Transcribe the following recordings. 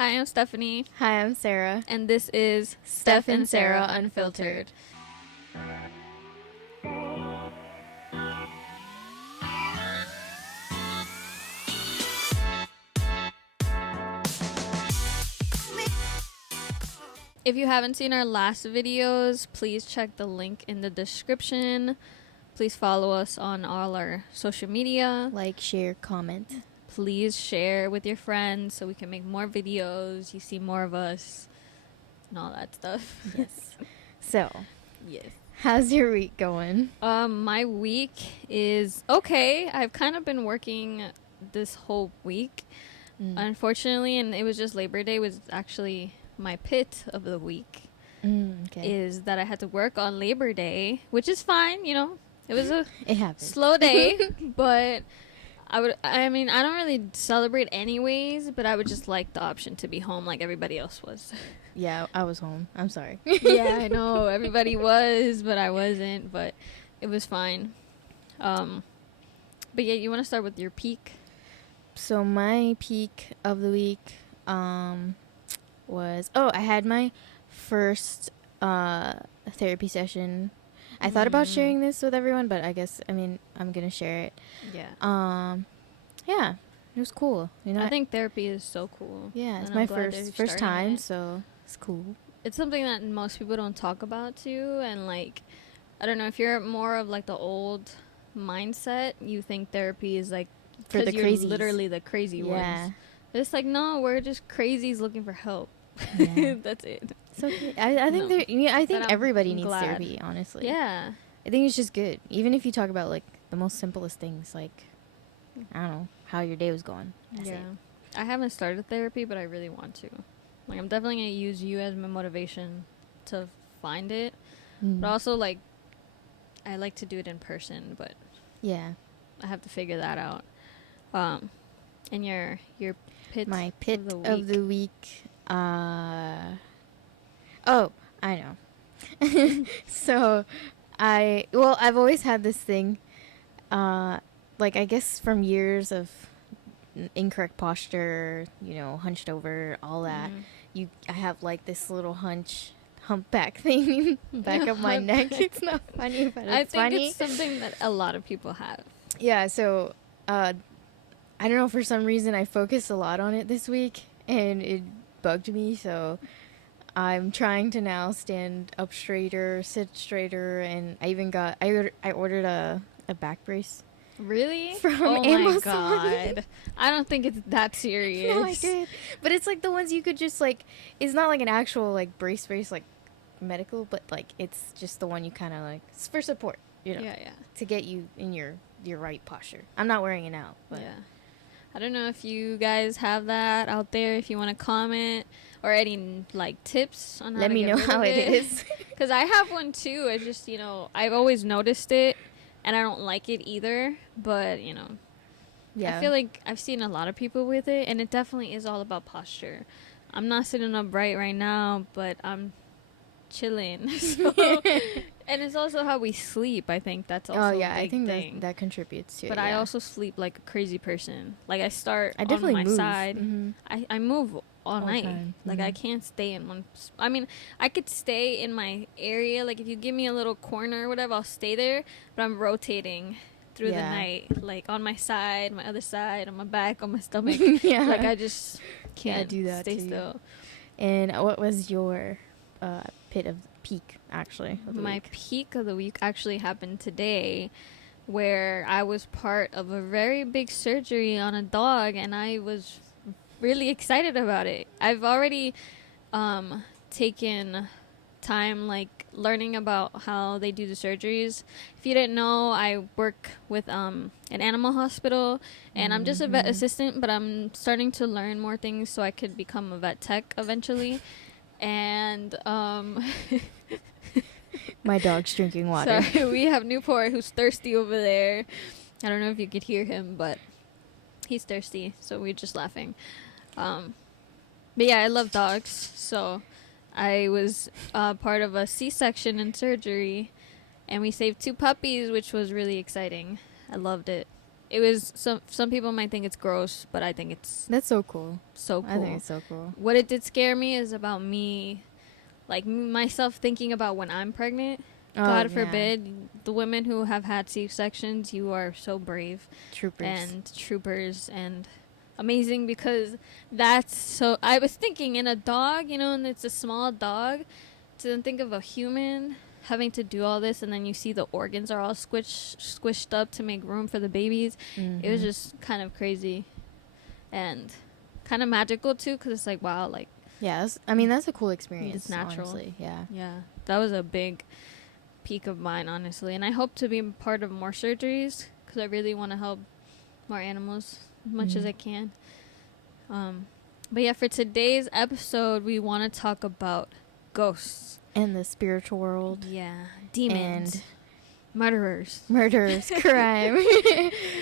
Hi, I'm Stephanie, Hi, I'm Sarah. and this is Steph and Sarah Unfiltered. If you haven't seen our last videos, please check the link in the description. Please follow us on all our social media. Like, share, comment. Please share with your friends so we can make more videos. You see more of us and all that stuff. Yes. So, Yes. how's your week going? My week is okay. I've kind of been working this whole week. Unfortunately, and it was just Labor Day was actually my pit of the week. Okay. Is that I had to work on Labor Day, which is fine, you know. It was a It happens. slow day, but I mean, I don't really celebrate anyways, but I would just like the option to be home like everybody else was. Yeah, I was home. I'm sorry. Yeah, I know. Everybody was, but I wasn't, but it was fine. But yeah, you want to start with your peak? So, my peak of the week was... Oh, I had my first therapy session. I thought about sharing this with everyone, but I guess, I'm going to share it. Yeah. Yeah, it was cool. You know, I think therapy is so cool. yeah, it's and my I'm glad they're first starting time, it. so it's cool. It's something that most people don't talk about too, and like, I don't know, if you're more of like the old mindset, you think therapy is like For the you're crazies. literally the crazy Yeah. ones. It's like, no, we're just crazies looking for help. Yeah. That's it. So I think No. I think I'm everybody needs glad. therapy, honestly. Yeah. I think it's just good. Even if you talk about like the most simplest things, like I don't know, how your day was going. That's Yeah. it. I haven't started therapy, but I really want to. Like, I'm definitely going to use you as my motivation to find it. But also, like, I like to do it in person, but Yeah. I have to figure that out. And your pit My pit of the week. Oh, I know. So I've always had this thing, like I guess from years of incorrect posture, hunched over, all that. I have like this little humpback thing back of my neck. It's not funny, but it's I think funny. it's something that a lot of people have. Yeah, so I don't know, for some reason I focused a lot on it this week and it bugged me, so I'm trying to now stand up straighter, sit straighter, and I ordered a back brace. Really? From oh Amazon. my god. I don't think it's that serious. No, I did. But it's like the ones you could just like, it's not like an actual like brace like medical, but like it's just the one you kind of like, it's for support, Yeah. to get you in your right posture. I'm not wearing it now, but Yeah. I don't know if you guys have that out there, if you want to comment or any like tips on how let to me get know rid how of it is. Because I have one too. It's just, I've always noticed it and I don't like it either. But, Yeah. I feel like I've seen a lot of people with it and it definitely is all about posture. I'm not sitting upright right now, but I'm chilling. So, and it's also how we sleep. I think that's also a I big think thing. that contributes to it. But I also sleep like a crazy person. Like I start I definitely on my move. side. Mm-hmm. I move all night. time. Like I can't stay in one. I mean, I could stay in my area. Like if you give me a little corner or whatever, I'll stay there. But I'm rotating through the night, like on my side, my other side, on my back, on my stomach. Yeah. Like I just can't do that stay too. still. And what was your peak actually? Of the My week? peak of the week actually happened today, where I was part of a very big surgery on a dog, and I was really excited about it. I've already taken time like learning about how they do the surgeries. If you didn't know, I work with an animal hospital, and I'm just a vet assistant, but I'm starting to learn more things so I could become a vet tech eventually. And My dog's drinking water. sorry, we have Newport who's thirsty over there. I don't know if you could hear him, but he's thirsty, so we're just laughing. But yeah, I love dogs, so I was part of a C-section and surgery, and we saved 2 puppies, which was really exciting. I loved it. it was some people might think it's gross, but I think it's That's so cool. so cool. I think it's so cool. What it did scare me is about me, like myself thinking about when I'm pregnant. Oh, God yeah. forbid, the women who have had C-sections, you are so brave Troopers. and troopers and amazing, because that's so. I was thinking in a dog, you know, and it's a small dog. To then think of a human having to do all this, and then you see the organs are all squished up to make room for the babies. Mm-hmm. It was just kind of crazy and kind of magical too, because it's like, wow, like, yeah, I mean, that's a cool experience. it's natural. Honestly. Yeah. Yeah, that was a big peak of mine, honestly, and I hope to be part of more surgeries, because I really want to help more animals as much as I can. But yeah, for today's episode, we want to talk about ghosts And the spiritual world. Yeah, demons, And murderers, crime.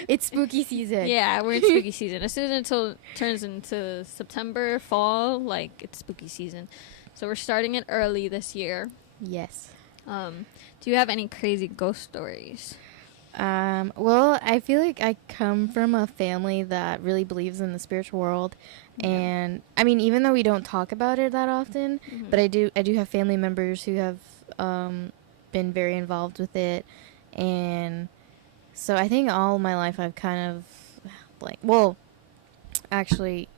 It's spooky season. Yeah, we're in spooky season. As soon as it turns into September, fall, like, it's spooky season. So we're starting it early this year. Yes. Do you have any crazy ghost stories? Well, I feel like I come from a family that really believes in the spiritual world. Yeah. And I mean, even though we don't talk about it that often, but I do have family members who have been very involved with it. And so I think all my life I've kind of like, well, actually,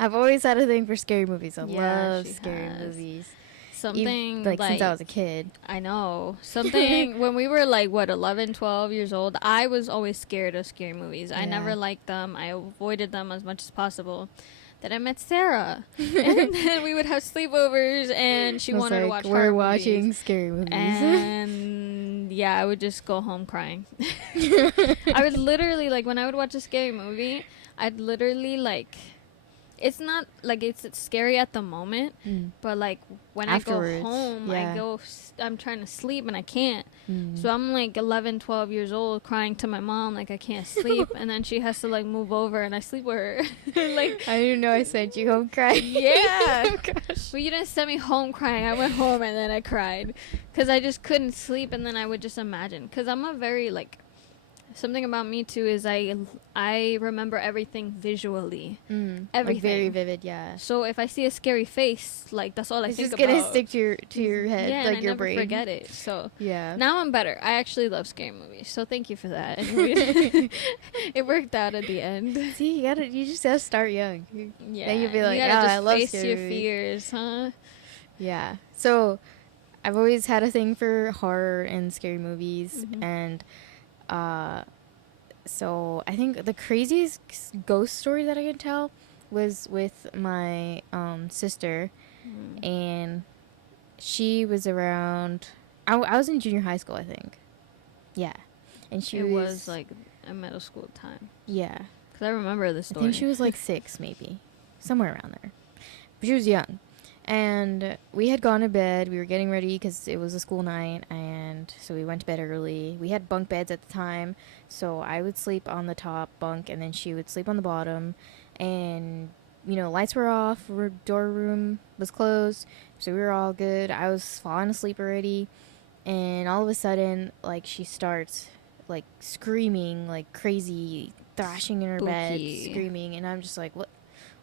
I've always had a thing for scary movies. I love scary movies. Something like since I was a kid. I know. Something when we were like, what, 11, 12 years old, I was always scared of scary movies. I never liked them. I avoided them as much as possible. Then I met Sarah. And then we would have sleepovers, and she wanted to watch horror We're watching movies. Scary movies. And yeah, I would just go home crying. I would literally, like, when I would watch a scary movie, I'd literally, like, it's not like it's scary at the moment, but like when afterwards, I go home, I'm trying to sleep and I can't. So I'm like 11, 12 years old crying to my mom like I can't sleep, and then she has to like move over and I sleep with her. Like, I didn't know I sent you home crying. Yeah. Oh, gosh. Well, you didn't send me home crying. I went home and then I cried because I just couldn't sleep, and then I would just imagine, because I'm a very like, something about me too is I remember everything visually. Everything. Like very vivid, yeah. So if I see a scary face, like, that's all I It's think just about. gonna stick to your head, yeah, like and your I never brain. forget it. So yeah. now I'm better. I actually love scary movies. So thank you for that. It worked out at the end. See, you just gotta start young. Yeah. Then you'll be like, you gotta just I love face scary your movies. fears, huh? Yeah. So I've always had a thing for horror and scary movies, and so I think the craziest ghost story that I can tell was with my sister, and she was around. I was in junior high school, I think. Yeah, and she was like a middle school time. Yeah, because I remember the story. I think she was like 6, maybe, somewhere around there. But she was young. And we had gone to bed. We were getting ready because it was a school night, and so we went to bed early. We had bunk beds at the time, so I would sleep on the top bunk, and then she would sleep on the bottom. And, you know, lights were off, door room was closed, so we were all good. I was falling asleep already, and all of a sudden, like, she starts, like, screaming like crazy, thrashing in her bed, screaming, and I'm just like,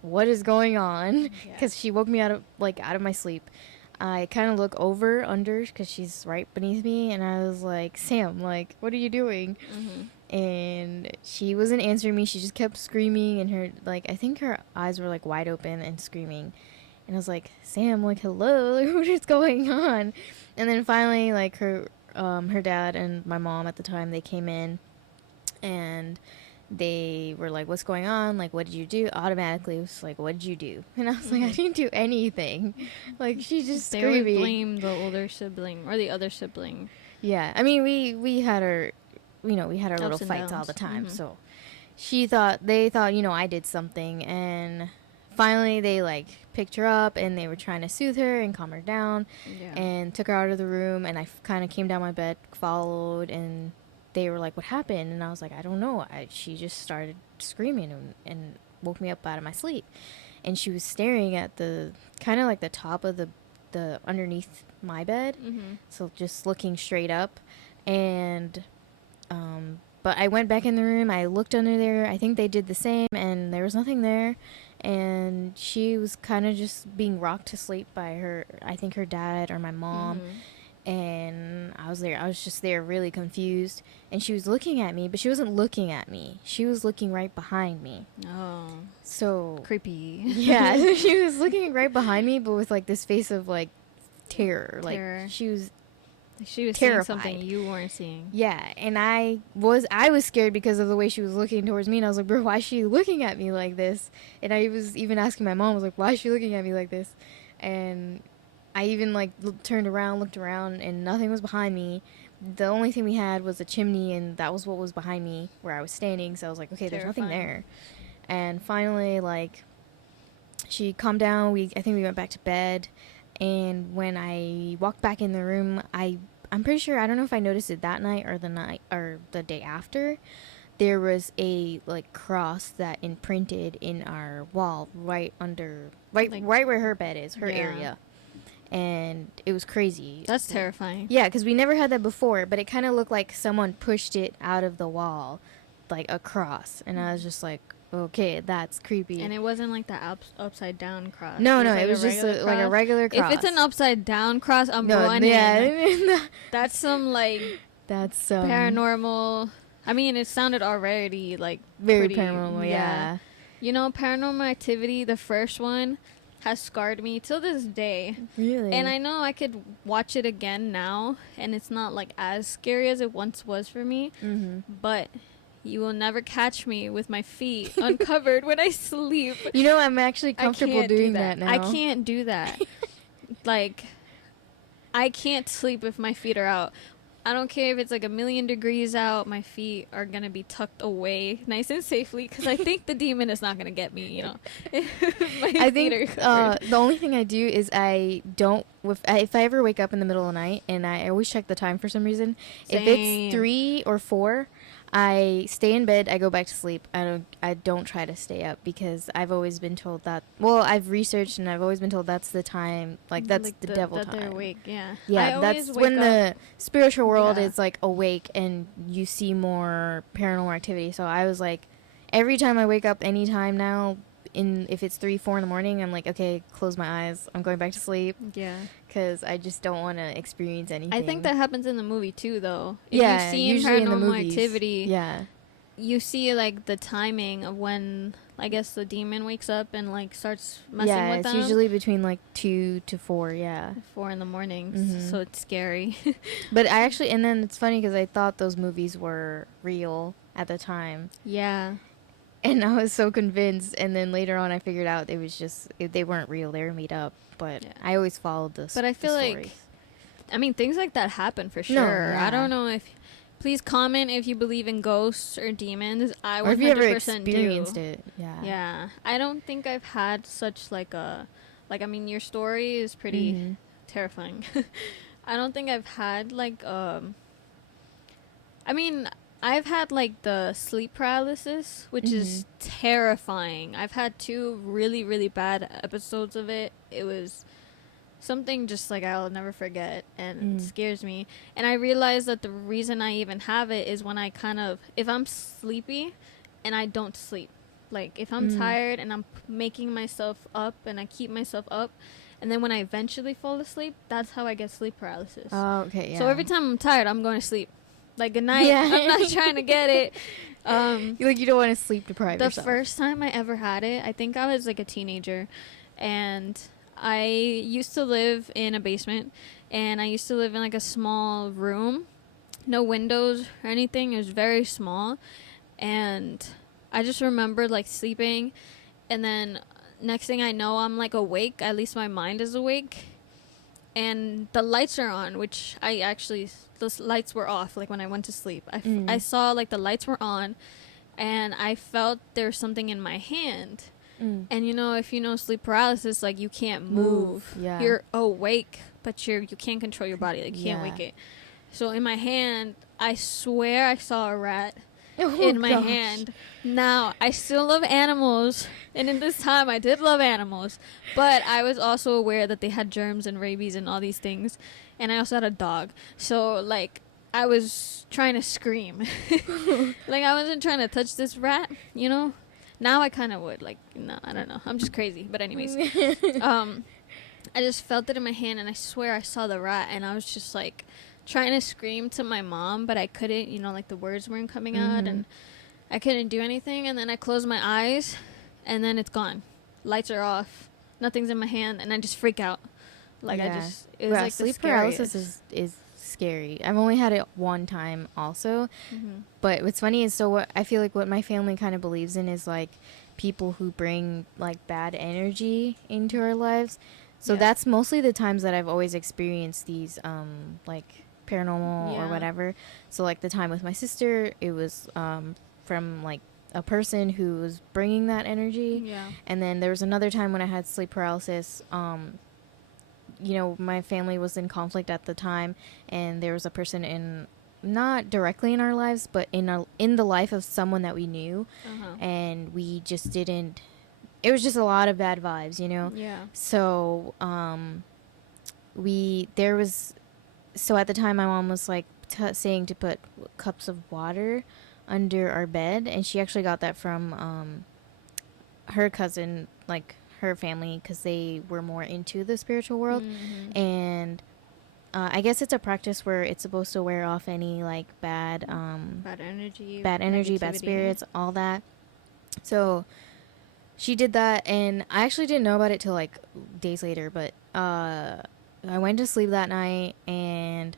what is going on? Because she woke me out of my sleep. I kind of look under because she's right beneath me, and I was like, Sam, like, what are you doing? And she wasn't answering me. She just kept screaming, and her, like, I think her eyes were like wide open and screaming. And I was like, Sam, like, hello, like, what is going on? And then finally, like, her dad and my mom at the time, they came in, and they were like, what's going on? Like, what did you do? Automatically, it was like, what did you do? And I was like, I didn't do anything. Like, she just they screaming. would blame the older sibling or the other sibling. Yeah, I mean, we had our, you know, we had our little fights all the time. So they thought, you know, I did something, and finally they like picked her up, and they were trying to soothe her and calm her down, and took her out of the room, and I kind of came down my bed, followed, and they were like, what happened? And I was like, I don't know. She just started screaming and woke me up out of my sleep. And she was staring at the kind of like the top of the underneath my bed. So just looking straight up. And But I went back in the room. I looked under there. I think they did the same, and there was nothing there. And she was kind of just being rocked to sleep by her, I think her dad or my mom. And I was there. I was just there really confused. And she was looking at me, but she wasn't looking at me. She was looking right behind me. Oh. So Creepy. yeah, she was looking right behind me, but with like this face of like terror. Like she was terrified. Seeing something you weren't seeing. Yeah, and I was scared because of the way she was looking towards me, and I was like, bro, why is she looking at me like this? And I was even asking my mom, I was like, why is she looking at me like this? And I even like turned around, looked around, and nothing was behind me. The only thing we had was a chimney, and that was what was behind me where I was standing. So I was like, okay, there's nothing there. And finally, like, she calmed down. I think we went back to bed. And when I walked back in the room, I'm pretty sure, I don't know if I noticed it that night or the day after, there was a like cross that imprinted in our wall right where her bed is, her area. And it was crazy. That's terrifying. Yeah, because we never had that before, but it kind of looked like someone pushed it out of the wall, like across. And I was just like, okay, that's creepy. And it wasn't like the upside down cross. No, it was just like a regular cross. If it's an upside down cross, I'm running. Yeah. That's some like that's paranormal. I mean, it sounded already like very paranormal. Yeah. You know, Paranormal Activity, the first one, has scarred me till this day. Really? And I know I could watch it again now, and it's not like as scary as it once was for me. But you will never catch me with my feet uncovered when I sleep. You know, I'm actually comfortable doing that now. I can't do that. Like, I can't sleep if my feet are out. I don't care if it's like 1,000,000 degrees out. My feet are going to be tucked away nice and safely because I think the demon is not going to get me, you know. I think the only thing I do is I don't, if I ever wake up in the middle of the night, and I always check the time for some reason. Same. If it's 3 or 4, I stay in bed, I go back to sleep. I don't try to stay up because I've always been told that, well, I've researched and I've always been told that's the time, like that's like the devil time. They're awake, yeah. Yeah, that's when the spiritual world is like awake and you see more paranormal activity. So I was like, every time I wake up anytime now, if it's 3, 4 in the morning, I'm like, okay, close my eyes. I'm going back to sleep. Yeah. Because I just don't want to experience anything. I think that happens in the movie too, though. If yeah, you see usually in Paranormal in the movies. Activity, yeah, you see like the timing of when I guess the demon wakes up and like starts messing with them. Yeah, it's usually between like 2 to 4. Yeah, 4 in the morning. So it's scary. But I actually, and then it's funny because I thought those movies were real at the time. Yeah. And I was so convinced, and then later on I figured out they weren't real, they were made up. But I always followed this. But I feel like, I mean, things like that happen for sure. I don't know if, please comment if you believe in ghosts or demons. I 100% or if you ever experienced it. Yeah. Yeah. I don't think I've had such like a, like, I mean, your story is pretty terrifying. I don't think I've had like, I mean, I've had like the sleep paralysis, which is terrifying. I've had 2 really, really bad episodes of it. It was something just like I'll never forget, and it scares me. And I realized that the reason I even have it is when I kind of, if I'm sleepy and I don't sleep, like if I'm tired and I'm making myself up and I keep myself up, and then when I eventually fall asleep, that's how I get sleep paralysis. Oh, okay, yeah. So every time I'm tired, I'm going to sleep. Like, good night. Yeah. I'm not trying to get it. Like, you don't want to sleep deprive yourself. The first time I ever had it, I think I was like a teenager, and I used to live in a basement, and I used to live in like a small room, no windows or anything. It was very small, and I just remember like sleeping, and then next thing I know, I'm like awake. At least my mind is awake, and the lights are on, which I actually, the lights were off, like when I went to sleep. I saw like the lights were on, and I felt there was something in my hand. And you know, if you know sleep paralysis, like you can't move. Yeah. You're awake, but you can't control your body. Like you can't wake it. So in my hand, I swear I saw a rat in my hand. Now, I still love animals, and in this time I did love animals, but I was also aware that they had germs and rabies and all these things, and I also had a dog. So like I was trying to scream. Like, I wasn't trying to touch this rat, you know? Now I kind of would. Like, no, I don't know. I'm just crazy. But anyways, I just felt it in my hand, and I swear I saw the rat, and I was just, like, trying to scream to my mom, but I couldn't, you know, like, the words weren't coming out, and I couldn't do anything, and then I closed my eyes, and then it's gone. Lights are off. Nothing's in my hand, and I just freak out. Like, it was like sleep the paralysis is scary. I've only had it one time also. But what's funny is, so what I feel like what my family kind of believes in is, like, people who bring, like, bad energy into our lives. So that's mostly the times that I've always experienced these, like, paranormal or whatever. So, like, the time with my sister, it was from, like, a person who was bringing that energy. Yeah. And then there was another time when I had sleep paralysis. You know, my family was in conflict at the time, and there was a person in, not directly in our lives, but in the life of someone that we knew, and we just didn't. It was just a lot of bad vibes, you know. Yeah. So so at the time my mom was like saying to put cups of water under our bed, and she actually got that from her cousin, like, her family, because they were more into the spiritual world. And I guess it's a practice where it's supposed to wear off any, like, bad energy, bad spirits, all that. So she did that, and I actually didn't know about it till, like, days later, but I went to sleep that night, and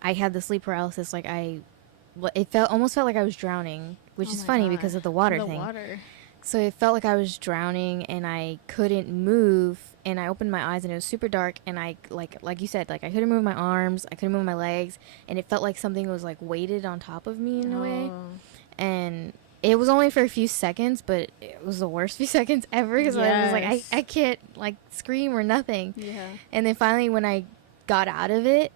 I had the sleep paralysis. Like, it almost felt like I was drowning, which is funny because of the water thing. So it felt like I was drowning, and I couldn't move, and I opened my eyes, and it was super dark, and I, like you said, like, I couldn't move my arms, I couldn't move my legs, and it felt like something was, like, weighted on top of me in a way. And it was only for a few seconds, but it was the worst few seconds ever, because I was like, I can't, like, scream or nothing. Yeah. And then finally, when I got out of it,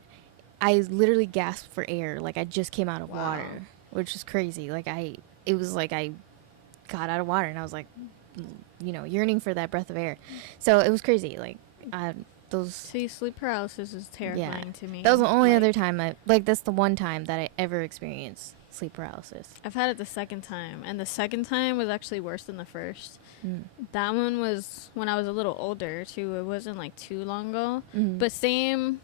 I literally gasped for air, like I just came out of water, which is crazy. Like, it was like I got out of water, and I was like, you know, yearning for that breath of air. So it was crazy. Like, sleep paralysis is terrifying to me. That was the only other time that's the one time that I ever experienced sleep paralysis. I've had it the second time, and the second time was actually worse than the first. That one was when I was a little older too. It wasn't, like, too long ago, but same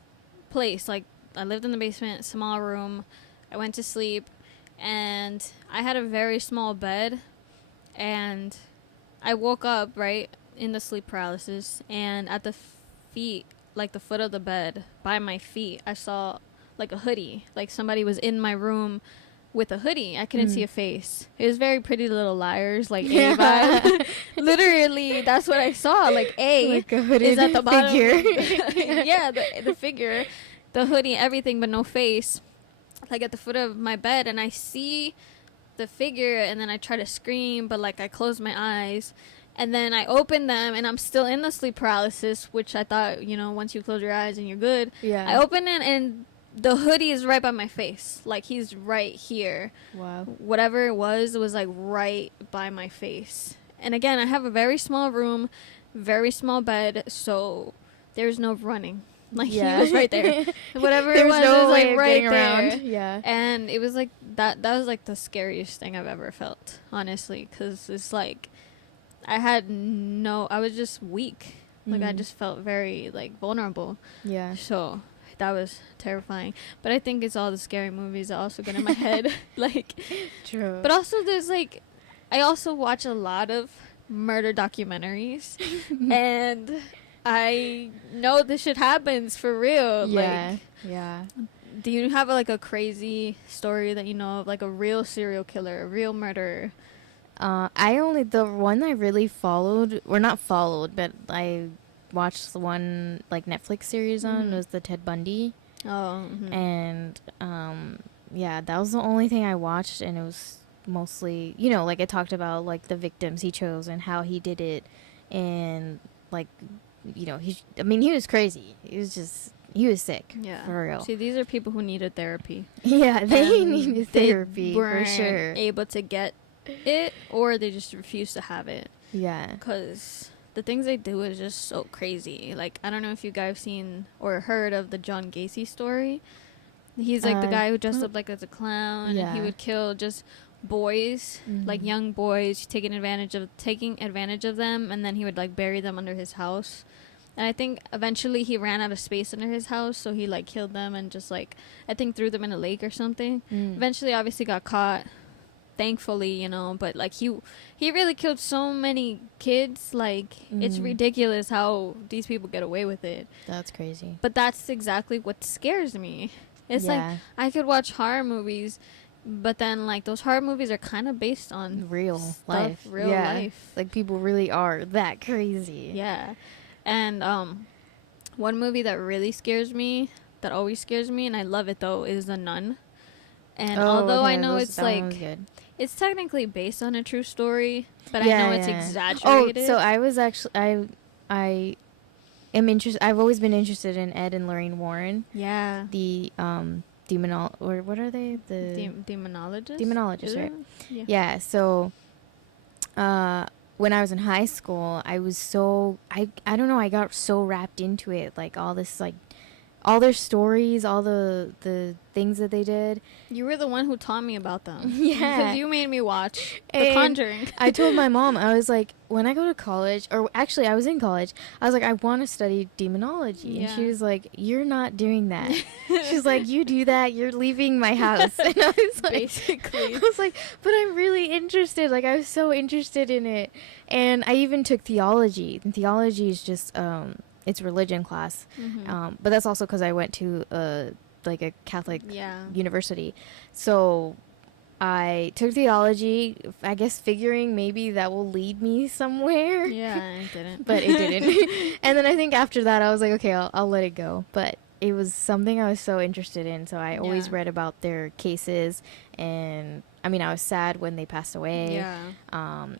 place. Like, I lived in the basement, small room. I went to sleep, and I had a very small bed. And I woke up, right, in the sleep paralysis, and at the feet, like the foot of the bed, by my feet, I saw, like, a hoodie. Like, somebody was in my room with a hoodie. I couldn't see a face. It was very Pretty Little Liars, like, A vibe. Literally, that's what I saw. Like, like a hooded is at the bottom. Figure. Yeah, the figure, the hoodie, everything, but no face. Like, at the foot of my bed, and I see the figure, and then I try to scream, but, like, I close my eyes, and then I open them, and I'm still in the sleep paralysis, which I thought, you know, once you close your eyes and you're good. Yeah. I open it, and the hoodie is right by my face. Like, he's right here. Wow. Whatever it was like right by my face. And again, I have a very small room, very small bed, so there's no running. Like, he was right there. Whatever it was, no, it was, like, right there. Around. Yeah. And it was like that was, like, the scariest thing I've ever felt, honestly, because it's like I was just weak. Like, I just felt very, like, vulnerable. Yeah. So that was terrifying. But I think it's all the scary movies that also get in my head. Like, true. But also there's, like, I also watch a lot of murder documentaries, and I know this shit happens for real. Yeah. Like, yeah. Do you have, like, a crazy story that you know of, like, a real serial killer, a real murderer? The one I really followed, or not followed, but I watched the one, like, Netflix series on was the Ted Bundy. Oh. And, yeah, that was the only thing I watched, and it was mostly, you know, like, it talked about, like, the victims he chose and how he did it, and, like, you know, he was crazy. He was sick. Yeah. For real. See, these are people who needed therapy. Yeah, they needed therapy, for sure. Able to get it, or they just refuse to have it. Yeah. Because the things they do is just so crazy. Like, I don't know if you guys seen or heard of the John Gacy story. He's like the guy who dressed up like as a clown, Yeah. and he would kill just boys, like young boys, taking advantage of them, and then he would like bury them under his house. And I think eventually he ran out of space under his house, so he like killed them and just like I think threw them in a lake or something. Eventually, obviously, got caught. Thankfully, you know, but like he really killed so many kids. Like it's ridiculous how these people get away with it. That's crazy. But that's exactly what scares me. It's like I could watch horror movies, but then like those horror movies are kind of based on real life. Life. Like people really are that crazy. Yeah. And one movie that really scares me, that always scares me, and I love it though, is The Nun. And although I know it's like it's technically based on a true story, but I know it's exaggerated. Oh, so I was actually I am interested. I've always been interested in Ed and Lorraine Warren. Yeah. The or what are they? The demonologists. Demonologists, right? Yeah. Yeah. So, when I was in high school, I was so I don't know. I got so wrapped into it, like all this like. All their stories, all the things that they did. You were the one who taught me about them. Yeah. Because you made me watch The Conjuring. I told my mom, I was like, when I go to college, or actually I was in college, I was like, I want to study demonology. Yeah. And she was like, you're not doing that. She's like, you do that, you're leaving my house. And I was like, basically. I was like, but I'm really interested. Like, I was so interested in it. And I even took theology. And theology is just, it's religion class, but that's also because I went to a Catholic university, so I took theology. I guess figuring maybe that will lead me somewhere. Yeah, it didn't, but it didn't. And then I think after that I was like, okay, I'll let it go. But it was something I was so interested in, so I always read about their cases, and I mean I was sad when they passed away. Yeah.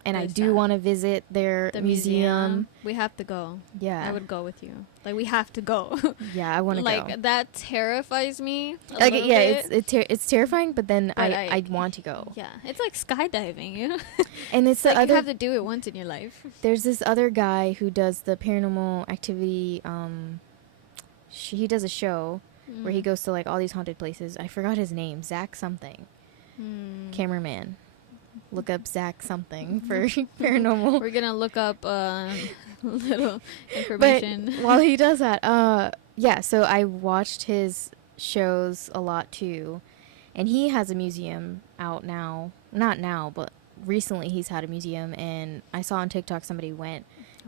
And I do want to visit their museum. We have to go. Yeah. I would go with you. Like we have to go. Yeah, I want to go. Like that terrifies me. Like yeah, it's terrifying, but then I want to go. Yeah, it's like skydiving, you know. And it's like you have to do it once in your life. There's this other guy who does the paranormal activity. He does a show where he goes to like all these haunted places. I forgot his name. Zach something. Cameraman. Look up Zach something for paranormal. We're gonna look up little information. But while he does that, yeah. So I watched his shows a lot too, and he has a museum out now. Not now, but recently he's had a museum, and I saw on TikTok somebody went,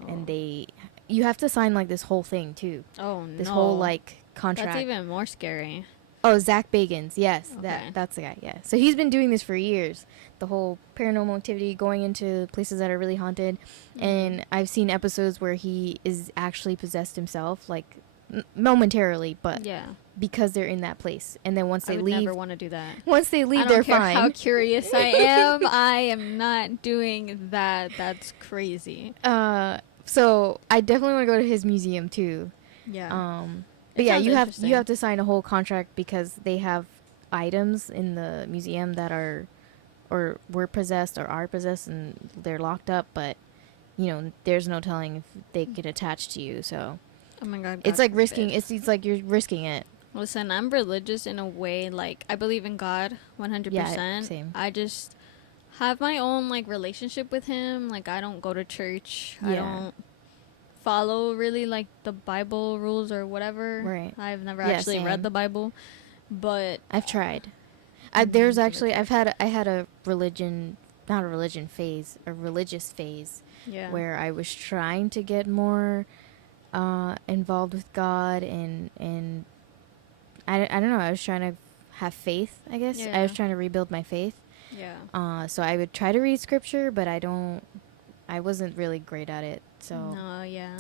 and you have to sign like this whole thing too. Oh no. This whole like contract. That's even more scary. Oh, Zach Bagans. Yes, Okay. that's the guy. Yeah. So he's been doing this for years. The whole paranormal activity, going into places that are really haunted, and I've seen episodes where he is actually possessed himself, like momentarily, but because they're in that place, and then once they leave, I never want to do that. Once they leave, I don't they're care fine. How curious I am, I am not doing that. That's crazy. So I definitely want to go to his museum too. Yeah. But yeah, you have to sign a whole contract because they have items in the museum that are or were possessed or are possessed, and they're locked up, but you know, there's no telling if they get attached to you. So oh my god, it's like risking it's like you're risking it. Listen, I'm religious in a way, like I believe in God 100%. Yeah, same. I just have my own like relationship with him. Like I don't go to church. I don't follow really like the Bible rules or whatever. Right. I've never actually read the Bible, but I've tried. There's actually I had a religious phase where I was trying to get more involved with God, and I don't know, I was trying to have faith, I guess. I was trying to rebuild my faith. Yeah. So I would try to read scripture, but I wasn't really great at it. So no, yeah.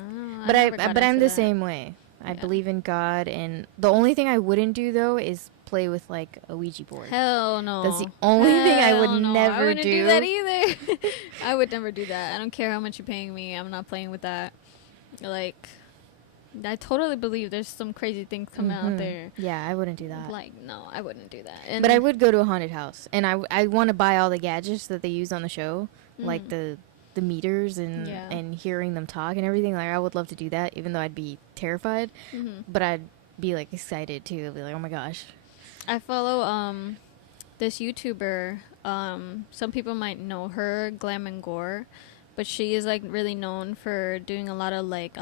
But I'm the same way. I believe in God, and the only thing I wouldn't do though is play with like a Ouija board. Hell no. That's the only thing I would never I wouldn't do. do that either. I would never do that. I don't care how much you're paying me. I'm not playing with that. Like, I totally believe there's some crazy things coming out there. Yeah, I wouldn't do that. Like, no, I wouldn't do that. And but I would go to a haunted house, and I want to buy all the gadgets that they use on the show, like the meters and hearing them talk and everything. Like, I would love to do that, even though I'd be terrified. But I'd be like excited too. I'd be like, oh my gosh. I follow this YouTuber. Some people might know her, Glam and Gore, but she is like really known for doing a lot of like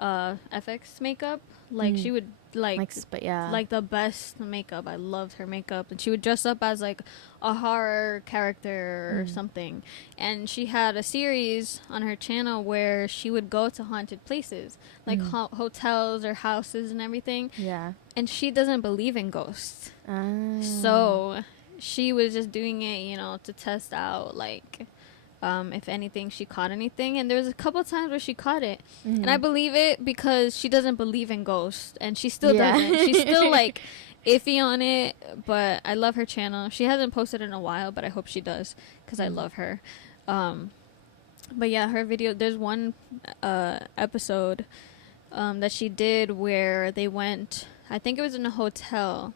FX makeup. Like she would but yeah, like the best makeup. I loved her makeup, and she would dress up as like a horror character or something. And she had a series on her channel where she would go to haunted places, like hotels or houses and everything. Yeah. And she doesn't believe in ghosts, so she was just doing it, you know, to test out like if anything she caught anything. And there was a couple times where she caught it, and I believe it because she doesn't believe in ghosts, and she still doesn't. She's still like iffy on it, but I love her channel. She hasn't posted in a while, but I hope she does because I love her. But yeah, her video, there's one episode that she did where they went, I think it was in a hotel,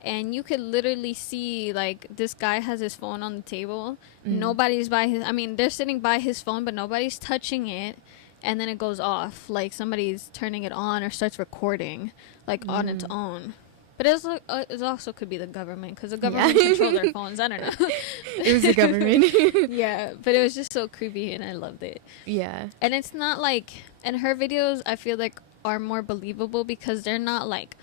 and you could literally see like this guy has his phone on the table. Nobody's by his, I mean, they're sitting by his phone, but nobody's touching it, and then it goes off like somebody's turning it on or starts recording like on its own. But it also could be the government, because the government controls their phones. I don't know. It was the government. Yeah, but it was just so creepy, and I loved it. Yeah. And it's not like, and her videos I feel like are more believable because they're not like,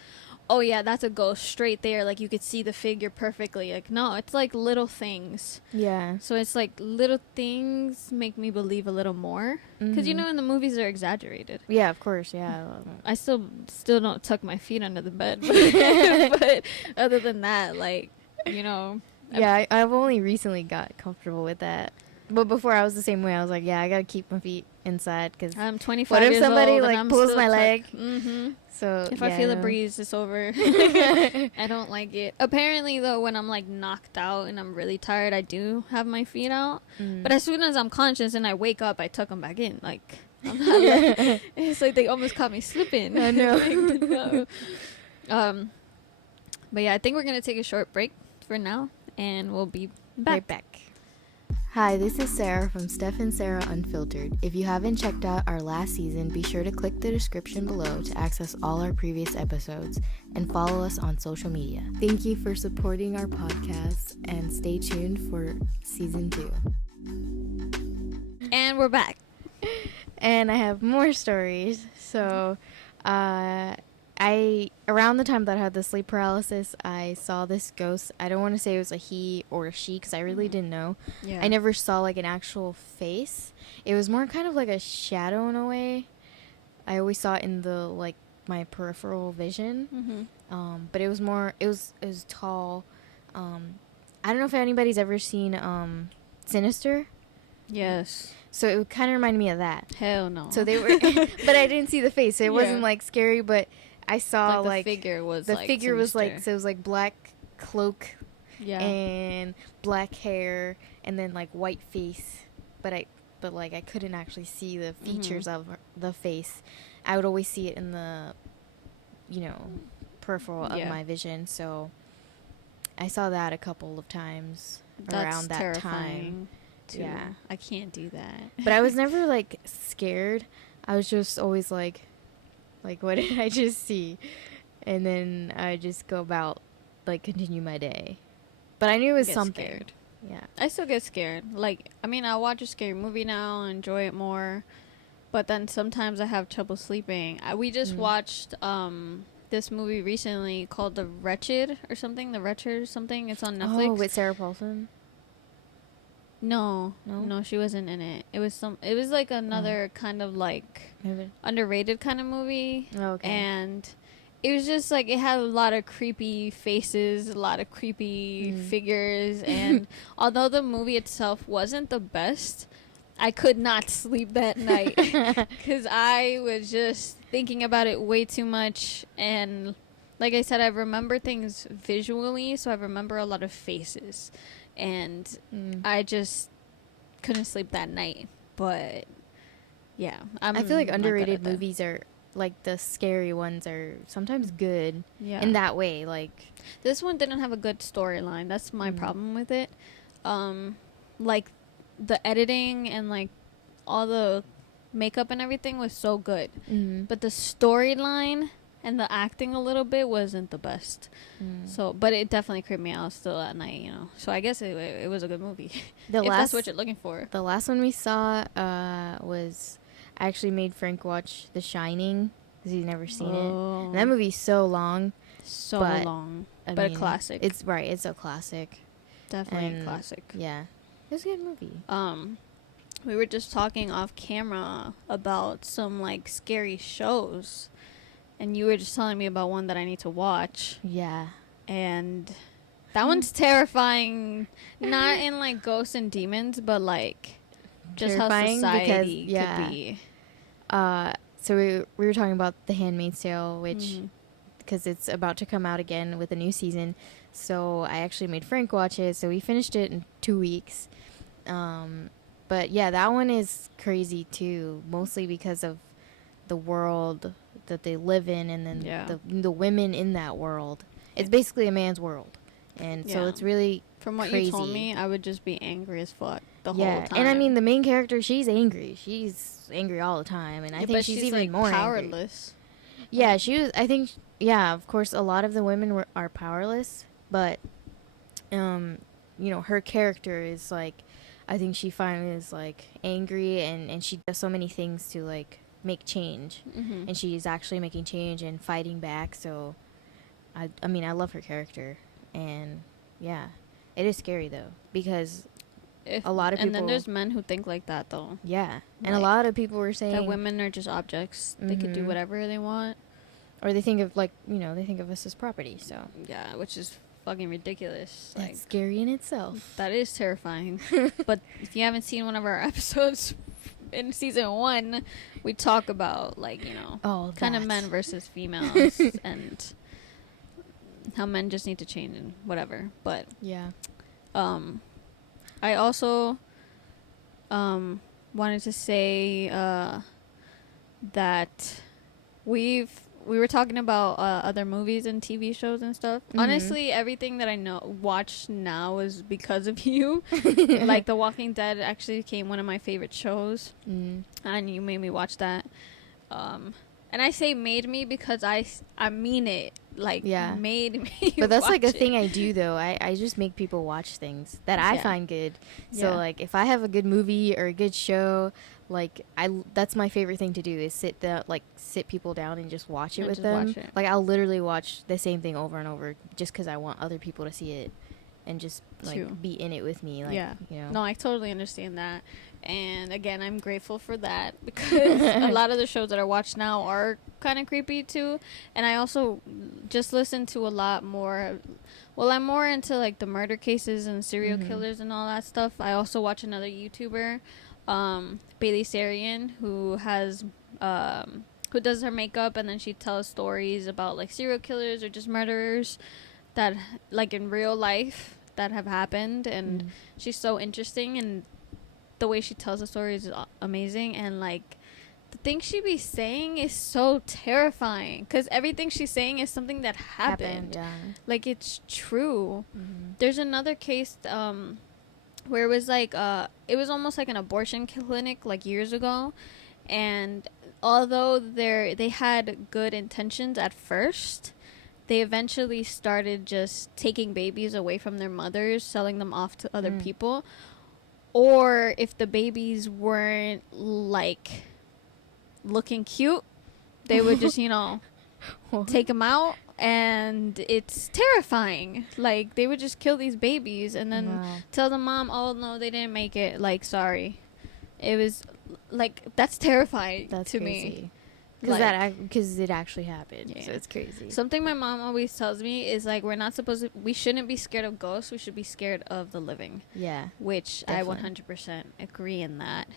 oh yeah, that's a ghost straight there, like you could see the figure perfectly. Like, no, it's like little things. Yeah. So it's like little things make me believe a little more, because you know, in the movies they're exaggerated. Yeah, of course. Yeah. I still don't tuck my feet under the bed, but other than that, like, you know. Yeah, I've only recently got comfortable with that. But before, I was the same way. I was like, yeah, I gotta keep my feet inside, because I'm 25 what if years somebody old like and pulls my leg? So if I feel a breeze, it's over. I don't like it. Apparently, though, when I'm like knocked out and I'm really tired, I do have my feet out. But as soon as I'm conscious and I wake up, I tuck them back in. Like, I'm not like, it's like they almost caught me slipping. I know. But yeah, I think we're gonna take a short break for now, and we'll be back. Right back. Hi, this is Sarah from Steph and Sarah Unfiltered. If you haven't checked out our last season, be sure to click the description below to access all our previous episodes and follow us on social media. Thank you for supporting our podcast, and stay tuned for season 2. And we're back. And I have more stories. So, around the time that I had the sleep paralysis, I saw this ghost. I don't want to say it was a he or a she, because I really didn't know. Yeah. I never saw like an actual face. It was more kind of like a shadow in a way. I always saw it in the like my peripheral vision. But it was more. It was tall. I don't know if anybody's ever seen Sinister. Yes. So it kind of reminded me of that. Hell no. So they were, but I didn't see the face. So it wasn't like scary, but I saw like the figure was the like figure was sinister. like, so it was like black cloak, Yeah. and black hair, and then like white face. But like I couldn't actually see the features of the face. I would always see it in the, you know, peripheral of my vision. So I saw that a couple of times around that time. Too. Yeah, I can't do that. But I was never like scared. I was just always like, what did I just see? And then I just go about, like, continue my day. But I knew it was something. Scared. Yeah. I still get scared. Like, I mean, I watch a scary movie now and enjoy it more, but then sometimes I have trouble sleeping. We just watched this movie recently called The Wretched or something. The Wretched or something. It's on Netflix. Oh, with Sarah Paulson? No, she wasn't in it. It was like another kind of like underrated kind of movie. Oh, okay. And it was just like, it had a lot of creepy faces, a lot of creepy figures, and although the movie itself wasn't the best, I could not sleep that night because I was just thinking about it way too much. And like I said, I remember things visually, so I remember a lot of faces. And I just couldn't sleep that night. But yeah, I feel like underrated movies are like, the scary ones are sometimes good in that way. Like, this one didn't have a good storyline. That's my problem with it. Like, the editing and like all the makeup and everything was so good, but the storyline and the acting a little bit wasn't the best. So, but it definitely creeped me out still at night, you know. So I guess it was a good movie. If that's what you're looking for. The last one we saw was I actually made Frank watch The Shining because he's never seen it. And that movie's so long. So long. But a classic. It's right. It's a classic. Definitely a classic. Yeah. It's a good movie. We were just talking off camera about some like scary shows. And you were just telling me about one that I need to watch. Yeah. And that one's terrifying. Not in like ghosts and demons, but like just terrifying how society could be. So we were talking about The Handmaid's Tale, which because it's about to come out again with a new season. So I actually made Frank watch it. So we finished it in 2 weeks. But yeah, that one is crazy too, mostly because of the world that they live in, and then the women in that world. It's basically a man's world, and so it's really from what crazy. You told me, I would just be angry as fuck the whole time. And I mean, the main character, she's angry. She's angry all the time, and I think she's even like more powerless. Angry. Yeah, she was. I think. Yeah, of course, a lot of the women are powerless, but you know, her character is like, I think she finally is like angry, and she does so many things to like make change, and she's actually making change and fighting back. So I mean, I love her character, and yeah, it is scary though, because a lot of people, and then there's men who think like that though. Yeah, and like, a lot of people were saying that women are just objects. They could do whatever they want, or they think of like, you know, they think of us as property. So yeah, which is fucking ridiculous. That's like, scary in itself. That is terrifying. But if you haven't seen one of our episodes in season 1, we talk about like, you know, kind of men versus females and how men just need to change and whatever. But yeah, I also wanted to say that we were talking about other movies and TV shows and stuff. Honestly, everything that I watch now is because of you. Like The Walking Dead actually became one of my favorite shows, and you made me watch that. And I say made me because I mean it. Like, made me. But that's like a it. thing I do though. I just make people watch things that I find good. So like if I have a good movie or a good show, like that's my favorite thing to do is sit people down and just watch it with them. Like I'll literally watch the same thing over and over just because I want other people to see it and just like be in it with me. Like, you know. No, I totally understand that. And again, I'm grateful for that because a lot of the shows that I watch now are kind of creepy too. And I also just listen to a lot more. Well, I'm more into like the murder cases and serial killers and all that stuff. I also watch another YouTuber, Bailey Sarian, who has who does her makeup, and then she tells stories about like serial killers or just murderers that like in real life that have happened, and she's so interesting, and the way she tells the stories is amazing. And like the things she be saying is so terrifying because everything she's saying is something that happened. Like it's true. There's another case where it was like it was almost like an abortion clinic like years ago, and although they had good intentions at first, they eventually started just taking babies away from their mothers, selling them off to other people. Or if the babies weren't like looking cute, they would just, you know, take them out, and it's terrifying. Like they would just kill these babies and then tell the mom, "Oh no, they didn't make it. Like sorry." It was like that's terrifying to me. Because it actually happened. So it's crazy. Something my mom always tells me is like we shouldn't be scared of ghosts. We should be scared of the living. Yeah. Which definitely. I 100% agree in that.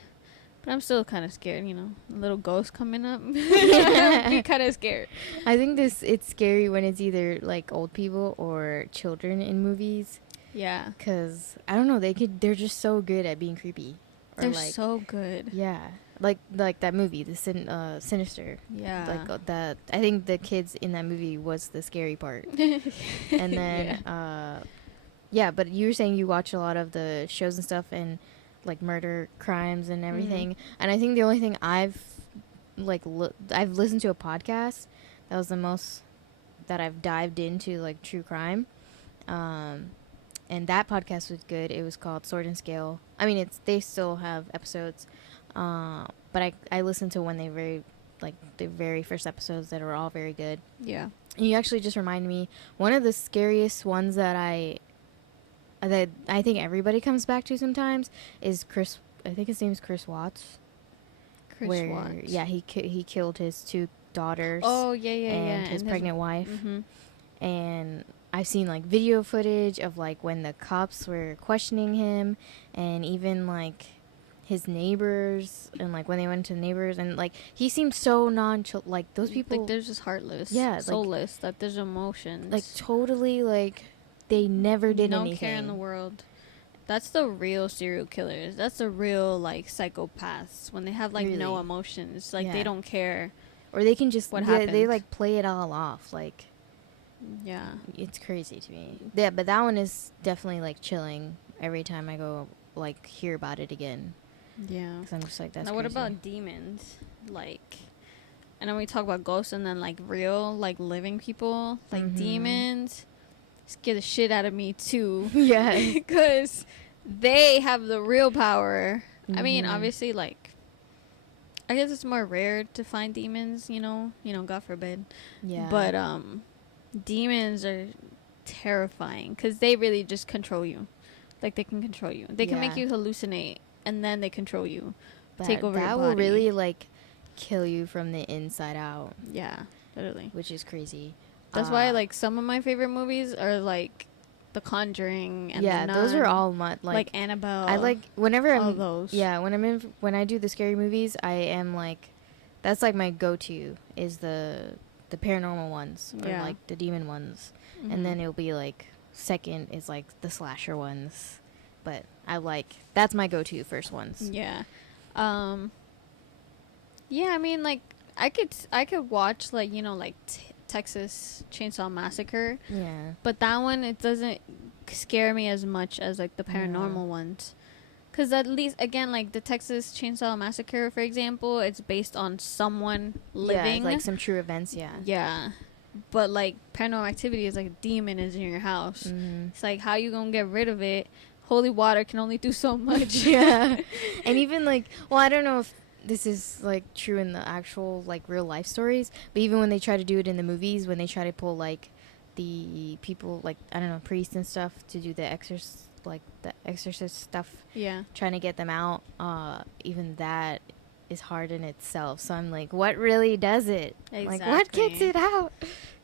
But I'm still kind of scared, you know. A little ghost coming up. I'd be kind of scared. I think it's scary when it's either like old people or children in movies. Yeah. Because I don't know, they're just so good at being creepy. They're like, so good. Yeah. Like that movie, the Sinister. Yeah. Like that. I think the kids in that movie was the scary part. And then, but you were saying you watch a lot of the shows and stuff and like murder crimes and everything. And I think the only thing I've listened to a podcast That was the most that I've dived into like true crime. And that podcast was good. It was called Sword and Scale. I mean, they still have episodes, but I listened to when they the very first episodes that were all very good. Yeah. And you actually just reminded me, one of the scariest ones that I think everybody comes back to sometimes is Chris. I think his name's Chris Watts. Watts. Yeah, he killed his 2 daughters. Oh yeah, and his pregnant wife. Mm-hmm. And I've seen like video footage of like when the cops were questioning him, and even like his neighbors, and like when they went to neighbors, and like he seemed so nonchalant. Like those people, like they're just heartless, yeah, soulless. Like, that there's emotions, like totally like they never did no anything. care in the world. That's the real serial killers. That's the real like psychopaths, when they have like no Really? emotions. Like Yeah. they don't care. Or they can just What they happened. like play it all off. Like Yeah. it's crazy to me. Yeah, but that one is definitely like chilling every time I go like hear about it again. Yeah. 'Cause I'm just like, that's Now, crazy. what about demons? Like, I know we talk about ghosts and then like real, like living people, like Mhm. demons, scare the shit out of me too. Yeah. Because they have the real power. I mean, Mhm. obviously, like, I guess it's more rare to find demons. God forbid. Yeah. But demons are terrifying because they really just control you. Like, they can control you. They can make Yeah. you hallucinate, and then they control you. But take over your that will body. really like kill you from the inside out, Yeah, literally. which is crazy. That's why, like, some of my favorite movies are like The Conjuring and yeah, The those are Nun, all like Annabelle. I like whenever all I'm those. yeah when I do the scary movies, I am like, that's like my go-to is the paranormal ones, or Yeah. like the demon ones. Mhm. And then it'll be like second is like the slasher ones, but that's my go-to first ones. Yeah. Yeah, I mean, like, I could watch, like, like Texas Chainsaw Massacre, Yeah. but that one, it doesn't scare me as much as like the paranormal ones. Because at least, again, like the Texas Chainsaw Massacre, for example, it's based on someone living. Yeah, like some true events. Yeah. Yeah. But like Paranormal Activity is like a demon is in your house. Mm-hmm. It's like, how you gonna get rid of it? Holy water can only do so much. Yeah. And even like, well, I don't know if this is like true in the actual like real life stories, but even when they try to do it in the movies, when they try to pull like the people, like, I don't know, priests and stuff to do the exorcist stuff, Yeah. trying to get them out, even that is hard in itself. So I'm like, what really does it? Like, what gets Exactly. it out?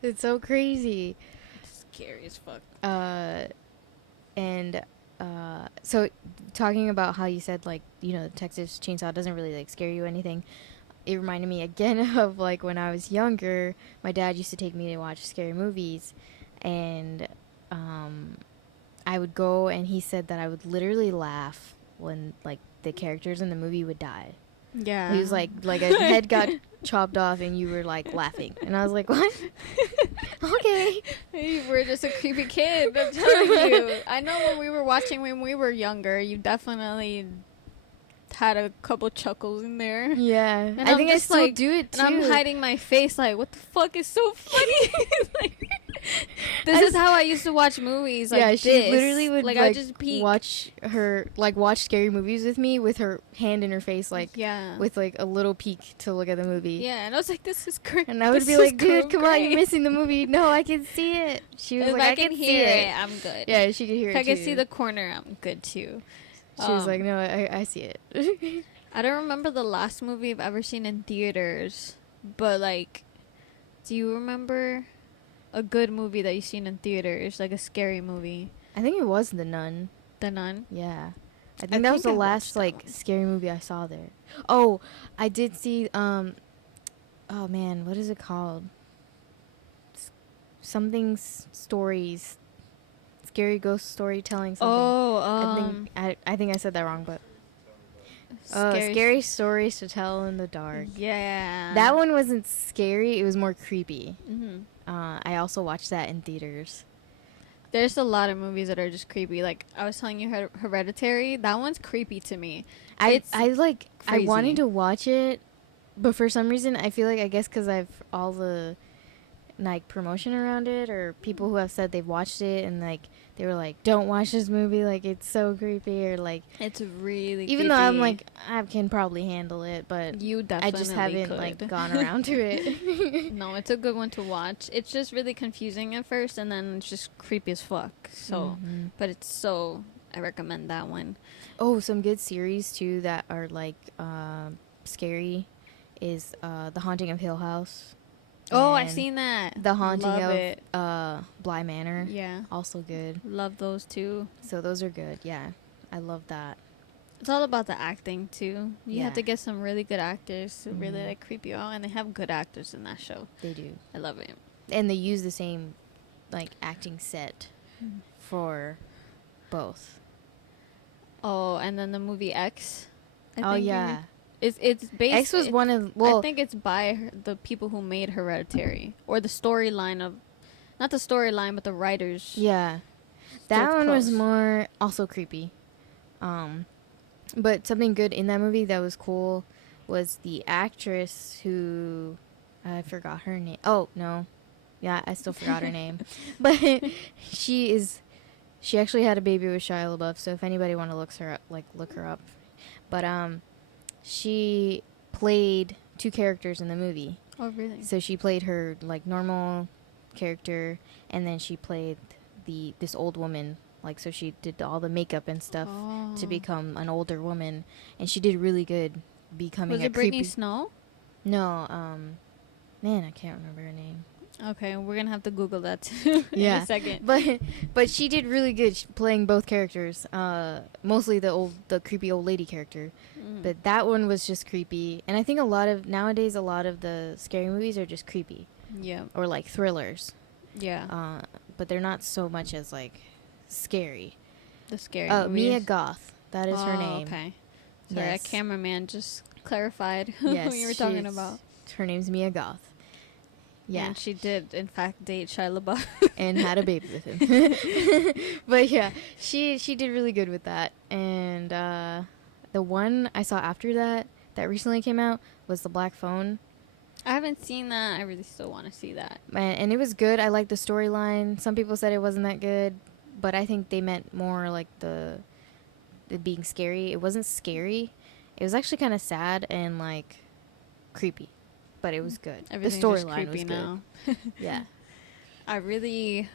It's so crazy. Scary as fuck. So talking about how you said, like, Texas Chainsaw doesn't really like scare you or anything, it reminded me again of like when I was younger, my dad used to take me to watch scary movies, and I would go, and he said that I would literally laugh when like the characters in the movie would die. Yeah. He was like a head got chopped off and you were like laughing, and I was like, what? Okay. You were just a creepy kid, I'm telling you. I know when we were watching when we were younger, you definitely had a couple chuckles in there. Yeah. And I I'm think I just, still like, do it too. And I'm hiding my face like, what the fuck is so funny? Like, this I is how I used to watch movies. Like, yeah, she this. literally would like like I just peek. watch scary movies with me with her hand in her face, like, yeah. with like a little peek to look at the movie. Yeah, and I was like, this is great. And I would be like, dude, come on, you're missing the movie. No, I can see it. She was If like, I I can can see hear it. it, I'm good. Yeah, she could hear If it I can too. see the corner, I'm good too. She was like, no, I see it. I don't remember the last movie I've ever seen in theaters, but like, do you remember a good movie that you've seen in theaters, like a scary movie? I think it was The Nun. The Nun. Yeah. I think that was the last like scary movie I saw there. Oh, I did see oh man, what is it called? Stories. Scary ghost storytelling something. Oh, I think I said that wrong, but scary stories to tell in the dark. Yeah. That one wasn't scary, it was more creepy. Mm-hmm. I also watched that in theaters. There's a lot of movies that are just creepy. Like I was telling you, Hereditary. That one's creepy to me. I crazy. wanted to watch it, but for some reason I feel like, I guess because I've all the like promotion around it, or people who have said they've watched it and like they were like, don't watch this movie, like it's so creepy, or like It's really even creepy. though I'm like I can probably handle it, but You I definitely just haven't could. like gone around to it. No, it's a good one to watch. It's just really confusing at first, and then it's just creepy as fuck. So, but it's so. I recommend that one. Oh, some good series too that are like scary is The Haunting of Hill House. Oh, I've and seen that. The Haunting Love of it. Bly Manor. Yeah, Also good. love those too. So those are good. Yeah, I love that. It's all about the acting too. You Yeah. have to get some really good actors to really Mhm. like creep you out, and they have good actors in that show. They do, I love it. and they use the same like acting set for both. Oh, and then the movie X. Oh yeah, It's based. X was one of I think it's by the people who made Hereditary, or the storyline of, not the storyline, but the writers. yeah. Still That one was close. more also creepy. But something good in that movie that was cool was the actress who I forgot her name. Oh, no. Yeah, I still forgot her name. But she actually had a baby with Shia LaBeouf, so if anybody want to look her up. But she played two characters in the movie. Oh, really? So she played her like normal character, and then she played this old woman. Like, so she did all the makeup and stuff to become an older woman, and she did really good becoming Was a it creepy. Britney Snow? No, man, I can't remember her name. Okay, we're gonna have to Google that too in Yeah. a second. But she did really good playing both characters. Mostly the creepy old lady character, but that one was just creepy. And I think nowadays a lot of the scary movies are just creepy Yeah, or like thrillers. yeah. But they're not so much as like scary. The scary. Mia movies. Goth. That is her Oh, name. Okay. Sorry, Yes. a cameraman just clarified Yes, who you were talking she's- about. Her name's Mia Goth. Yeah. And she did, in fact, date Shia LaBeouf. And had a baby with him. But yeah, she did really good with that. And the one I saw after that recently came out was The Black Phone. I haven't seen that. I really still want to see that. And it was good. I liked the storyline. Some people said it wasn't that good, but I think they meant more like the being scary. It wasn't scary. It was actually kind of sad and like creepy, but it was good. Everything's the just storyline was creepy good. now. Yeah. I really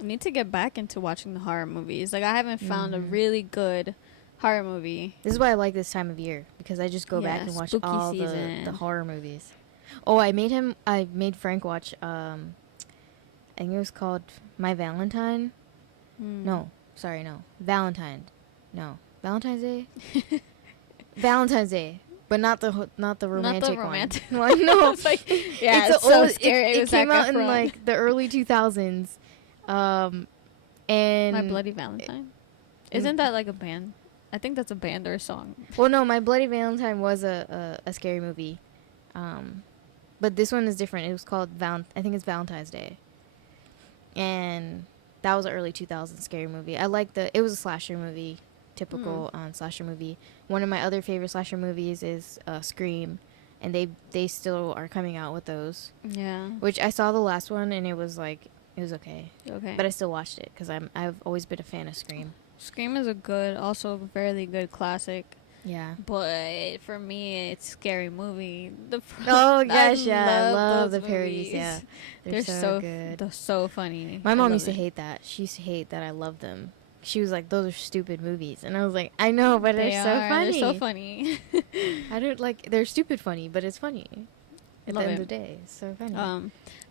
need to get back into watching the horror movies. Like, I haven't found a really good horror movie. This is why I like this time of year, because I just go back Yeah, and watch spooky all season. the horror movies. Oh, I made Frank watch I think it was called My Valentine. No, sorry, no. Valentine. No. Valentine's Day? Valentine's Day. But not the romantic romantic one. No. It's like, yeah, it's a so old- scary. It was came Zac out in Efron. like the early 2000s. And My Bloody Valentine. Isn't that like a band? I think that's a band or a song. Well, no, My Bloody Valentine was a scary movie. But this one is different. It was called I think it's Valentine's Day. And that was an early 2000s scary movie. It was a slasher movie, typical slasher movie. One of my other favorite slasher movies is Scream, and they still are coming out with those. Yeah. Which I saw the last one, and it was okay. Okay. But I still watched it because I've always been a fan of Scream. Scream is also a fairly good classic. Yeah. But for me, it's Scary Movie. Oh gosh, yeah, I love those the parodies. movies. Yeah, They're so good. They're so funny. My I mom love used to it. hate that. She used to hate that I loved them. She was like, "Those are stupid movies," and I was like, "I know, but they're so funny." They're so funny. I don't like. They're stupid funny, but it's funny. At Love the end it. of the day, it's so funny.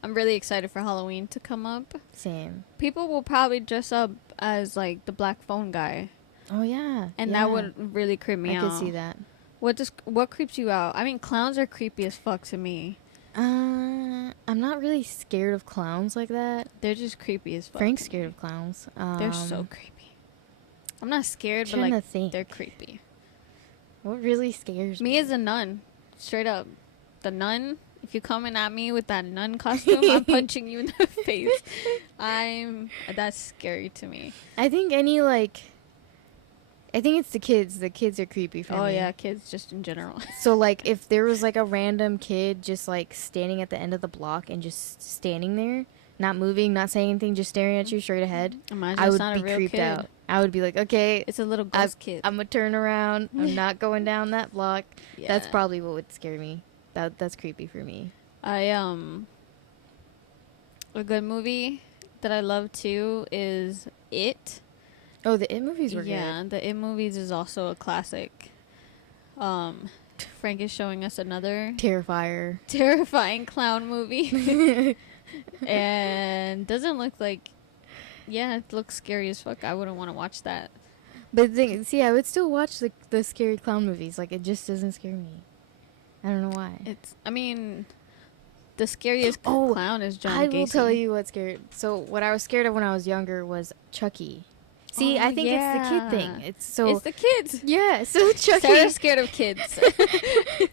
I'm really excited for Halloween to come up. Same. People will probably dress up as like the Black Phone guy, Oh yeah. and yeah. that would really creep me I out. could see that. What creeps you out? I mean, clowns are creepy as fuck to me. I'm not really scared of clowns like that. They're just creepy as fuck. Frank's scared of clowns. They're so creepy. I'm not scared, but trying like to think. they're creepy. What really scares Me as a nun, straight up. The nun, if you're coming at me with that nun costume, I'm punching you in the face. That's scary to me. I think I think it's the kids. The kids are creepy for me. Oh yeah, kids just in general. So like if there was like a random kid just like standing at the end of the block and just standing there, not moving, not saying anything, just staring at you straight ahead, Imagine I it's would not a be real creeped kid. out. I would be like, okay, It's a little ghost kid. I'm gonna turn around. I'm not going down that block. Yeah. That's probably what would scare me. That's creepy for me. A good movie that I love too is It. Oh, the It movies were Yeah, good. the It movies is also a classic. Frank is showing us another Terrifier. terrifying clown movie. And doesn't look like, yeah, it looks scary as fuck. I wouldn't want to watch that. But see, I would still watch the scary clown movies. Like, it just doesn't scare me. I don't know why. I mean, the scariest Oh, clown is John I Gacy. will tell you what scared. So what I was scared of when I was younger was Chucky. See, I think it's the kid thing. It's the kids. yeah. So Chucky. Sarah's scared of kids.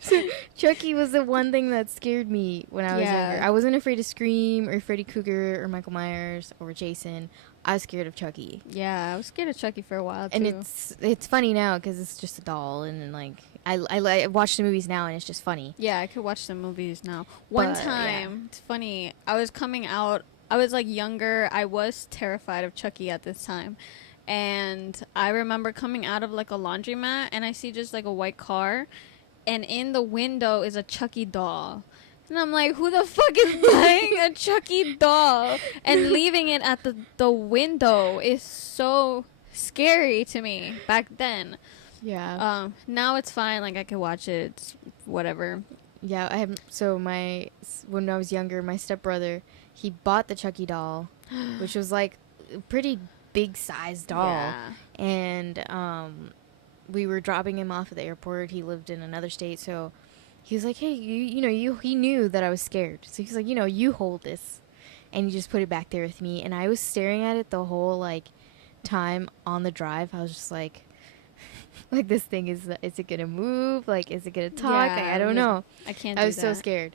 So Chucky was the one thing that scared me when I was Yeah. younger. I wasn't afraid of Scream or Freddy Krueger or Michael Myers or Jason. I was scared of Chucky. Yeah, I was scared of Chucky for a while too. And it's funny now because it's just a doll, and then like I watch the movies now and it's just funny. Yeah, I could watch the movies now. One But, time, it's funny. I was coming out. I was like younger. I was terrified of Chucky at this time. And I remember coming out of like a laundromat and I see just like a white car, and in the window is a Chucky doll. And I'm like, who the fuck is buying a Chucky doll and leaving it at the window is so scary to me back then. Yeah. Now it's fine. Like I can watch it. It's whatever. Yeah, when I was younger, my stepbrother, he bought the Chucky doll, which was like a pretty big size doll. Yeah. And we were dropping him off at the airport. He lived in another state, so he was like, "Hey, he knew that I was scared. So he's like, you hold this." And he just put it back there with me, and I was staring at it the whole like time on the drive. I was just like like, this thing is it gonna move? Like, is it gonna talk? Yeah, Like, I don't know. I can't. I was so scared.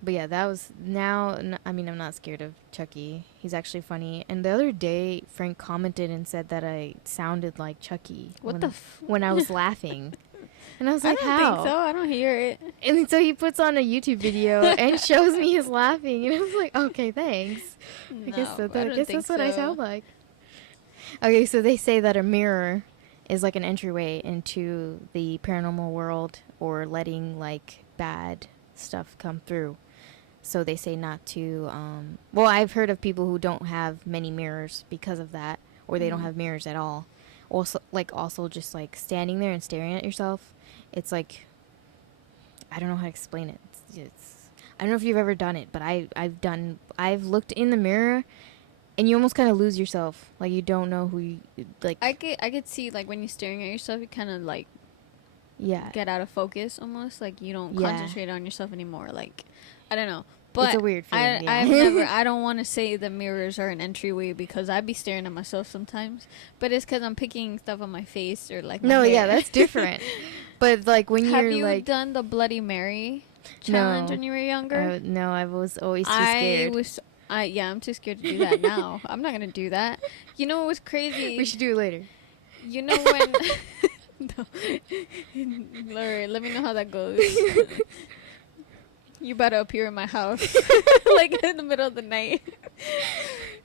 But yeah, that was I mean, I'm not scared of Chucky. He's actually funny. And the other day, Frank commented and said that I sounded like Chucky. When I was laughing. And I was like, I don't how? think so. I don't hear it. And so he puts on a YouTube video and shows me his laughing. And I was like, okay, thanks. I guess that's what I sound like. Okay, so they say that a mirror is like an entryway into the paranormal world, or letting like bad stuff come through. So they say not to well, I've heard of people who don't have many mirrors because of that, or they don't have mirrors at all. Also just like standing there and staring at yourself. It's like, I don't know how to explain it. It's I don't know if you've ever done it, but I've looked in the mirror and you almost kind of lose yourself. Like, you don't know who you like. I could see, like, when you're staring at yourself, you kind of like get out of focus almost. Like, you don't concentrate on yourself anymore. Like, I don't know. But it's a weird feeling. I don't want to say the mirrors are an entryway, because I'd be staring at myself sometimes. But it's because I'm picking stuff on my face or like my hair. Yeah, that's different. But like when have you're you like, done the Bloody Mary challenge when you were younger? No, I was always too scared. I'm too scared to do that now. I'm not gonna do that. You know what was crazy? We should do it later. You know when? No. Larry, let me know how that goes. You better appear in my house, like in the middle of the night.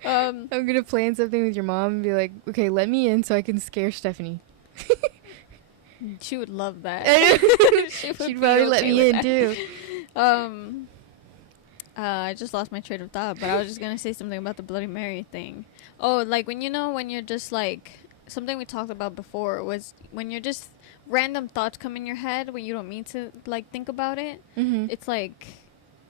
I'm gonna plan something with your mom and be like, okay, let me in so I can scare Stephanie. She would love that. She'd probably let me in too. I just lost my train of thought, but I was just gonna say something about the Bloody Mary thing. Oh, like when you're just like, something we talked about before was when you're just random thoughts come in your head when you don't mean to like think about it. Mm-hmm. It's like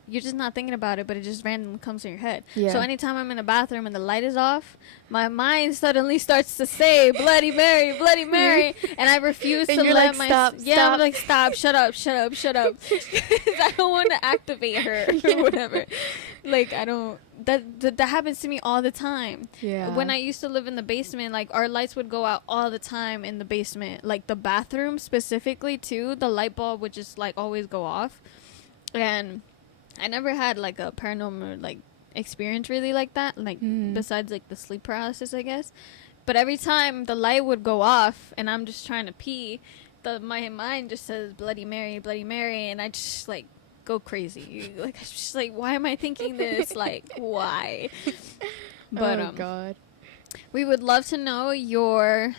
you're just not thinking about it, but it just randomly comes in your head. Yeah. So anytime I'm in the bathroom and the light is off, my mind suddenly starts to say Bloody Mary, Bloody Mary, and I refuse to let like, my stop. I'm like, stop, shut up. I don't want to activate her or whatever. Like, I don't. That happens to me all the time. Yeah. When I used to live in the basement, like, our lights would go out all the time in the basement. Like, the bathroom specifically too, the light bulb would just like always go off. And I never had like a paranormal like experience really like that, like besides like the sleep paralysis, I guess. But every time the light would go off and I'm just trying to pee, my mind just says Bloody Mary, Bloody Mary, and I just like go crazy. Like, I'm just like, why am I thinking this? Like, why? But oh God. we would love to know your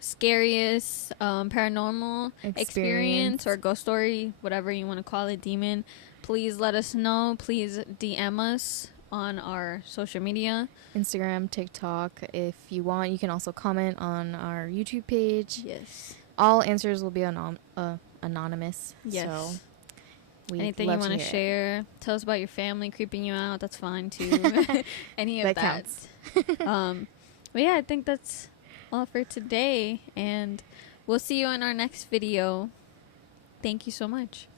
scariest paranormal experience or ghost story, whatever you want to call it, demon. Please let us know. Please DM us on our social media. Instagram, TikTok. If you want, you can also comment on our YouTube page. Yes. All answers will be anonymous. Yes. So anything you want to share, tell us about your family creeping you out. That's fine too. Any of that counts. But yeah, I think that's all for today, and we'll see you in our next video. Thank you so much.